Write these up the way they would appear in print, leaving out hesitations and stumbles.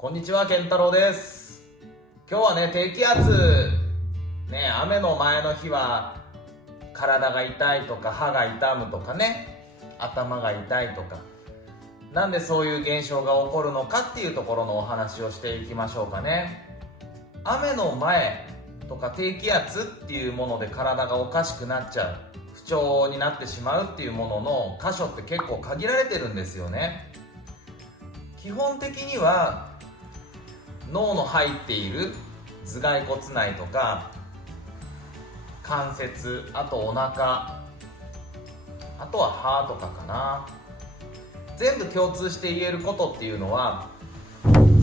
こんにちは、健太郎です。今日はね、低気圧ね、雨の前の日は体が痛いとか歯が痛むとかね、頭が痛いとか、なんでそういう現象が起こるのかっていうところのお話をしていきましょうかね。雨の前とか低気圧っていうもので体がおかしくなっちゃう、不調になってしまうっていうものの箇所って結構限られてるんですよね。基本的には脳の入っている頭蓋骨内とか関節、あとお腹、あとは歯とかかな、全部共通して言えることっていうのは、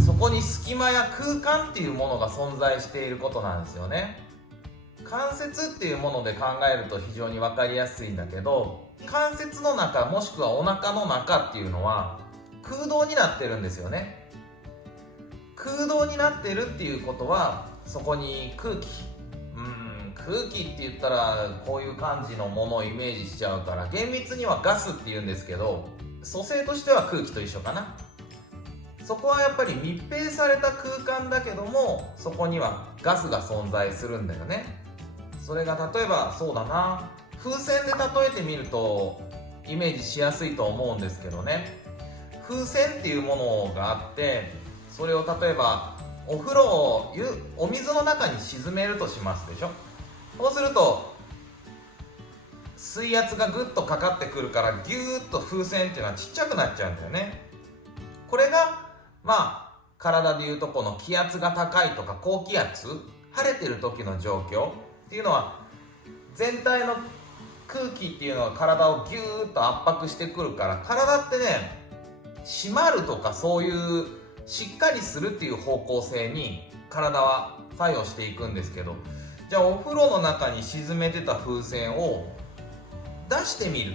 そこに隙間や空間っていうものが存在していることなんですよね。関節っていうもので考えると非常に分かりやすいんだけど、関節の中もしくはお腹の中っていうのは空洞になってるんですよね。空洞になってるっていうことは、そこに空気って言ったらこういう感じのものをイメージしちゃうから、厳密にはガスって言うんですけど、組成としては空気と一緒かな。そこはやっぱり密閉された空間だけども、そこにはガスが存在するんだよね。それが例えばそうだな、風船で例えてみるとイメージしやすいと思うんですけどね。風船っていうものがあって、それを例えばお風呂をお水の中に沈めるとしますでしょ。そうすると水圧がぐっとかかってくるから、ギューッと風船っていうのはちっちゃくなっちゃうんだよね。これが体でいうとこの気圧が高いとか高気圧、晴れてる時の状況っていうのは、全体の空気っていうのが体をギューッと圧迫してくるから、体ってね、締まるとかそういうしっかりするっていう方向性に体は作用していくんですけど、じゃあお風呂の中に沈めてた風船を出してみる。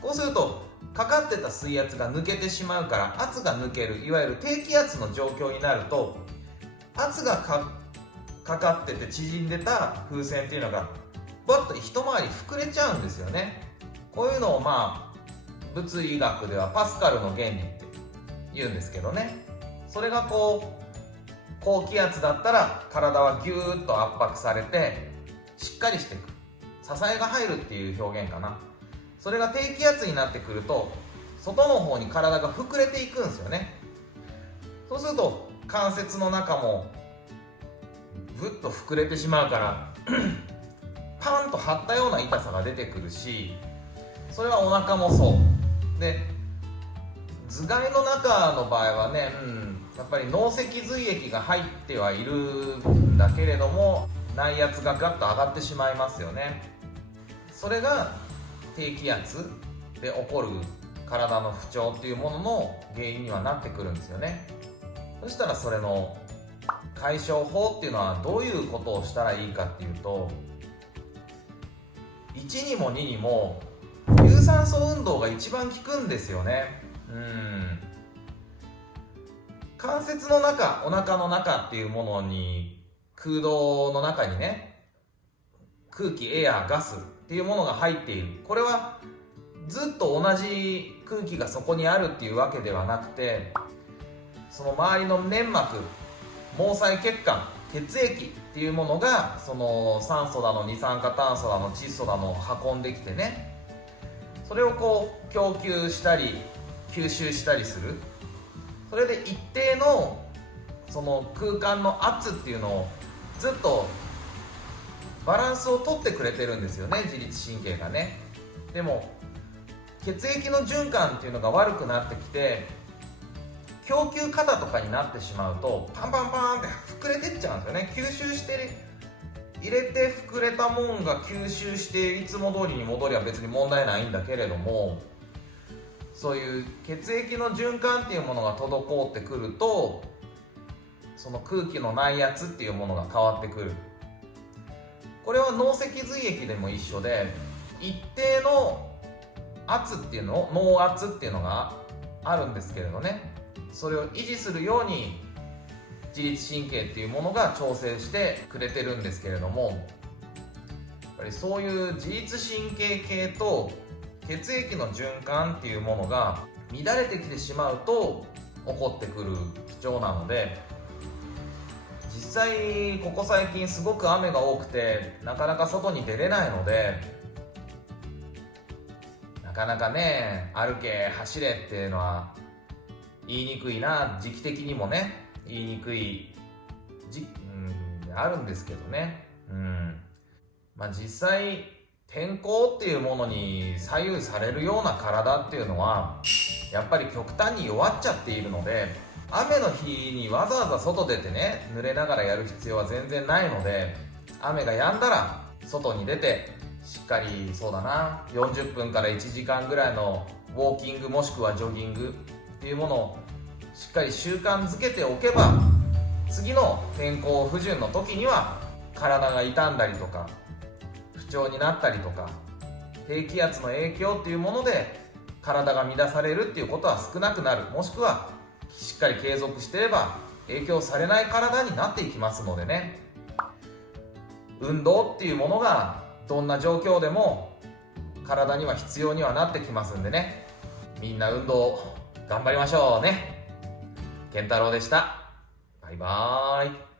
こうするとかかってた水圧が抜けてしまうから、圧が抜ける、いわゆる低気圧の状況になると、圧がかかってて縮んでた風船っていうのがバッと一回り膨れちゃうんですよね。こういうのを物理学ではパスカルの原理って言うんですけどね。それが高気圧だったら体はギューッと圧迫されてしっかりしていく、支えが入るっていう表現かな。それが低気圧になってくると、外の方に体が膨れていくんですよね。そうすると関節の中もぐっと膨れてしまうからパンと張ったような痛さが出てくるし、それはお腹もそうで、頭蓋の中の場合はね、やっぱり脳脊髄液が入ってはいるんだけれども、内圧がガッと上がってしまいますよね。それが低気圧で起こる体の不調っていうものの原因にはなってくるんですよね。そしたらそれの解消法っていうのはどういうことをしたらいいかっていうと、1にも2にも有酸素運動が一番効くんですよね。関節の中、お腹の中っていうものに、空洞の中にね、空気、エア、ガスっていうものが入っている。これはずっと同じ空気がそこにあるっていうわけではなくて、その周りの粘膜、毛細血管、血液っていうものが、その酸素だの二酸化炭素だの窒素だの運んできてね、それを供給したり吸収したりする。それで一定のその空間の圧っていうのをずっとバランスをとってくれてるんですよね、自律神経がね。でも血液の循環っていうのが悪くなってきて、供給過多とかになってしまうとパンパンパンって膨れてっちゃうんですよね。吸収して入れて膨れたもんが吸収していつも通りに戻りは別に問題ないんだけれども、そういう血液の循環っていうものが滞ってくると、その空気の内圧っていうものが変わってくる。これは脳脊髄液でも一緒で、一定の圧っていうの、脳圧っていうのがあるんですけれどね、それを維持するように自律神経っていうものが調整してくれてるんですけれども、やっぱりそういう自律神経系と血液の循環っていうものが乱れてきてしまうと、起こってくる不調なので、実際ここ最近すごく雨が多くてなかなか外に出れないので、なかなかね歩け走れっていうのは言いにくいな、時期的にもね言いにくいあるんですけどね。実際天候っていうものに左右されるような体っていうのはやっぱり極端に弱っちゃっているので、雨の日にわざわざ外出てね濡れながらやる必要は全然ないので、雨が止んだら外に出てしっかりそうだな40分から1時間ぐらいのウォーキングもしくはジョギングっていうものをしっかり習慣づけておけば、次の天候不順の時には体が傷んだりとか不調になったりとか低気圧の影響っていうもので体が乱されるっていうことは少なくなる、もしくはしっかり継続してれば影響されない体になっていきますのでね。運動っていうものがどんな状況でも体には必要にはなってきますんでね、みんな運動頑張りましょうね。健太郎でした。バイバーイ。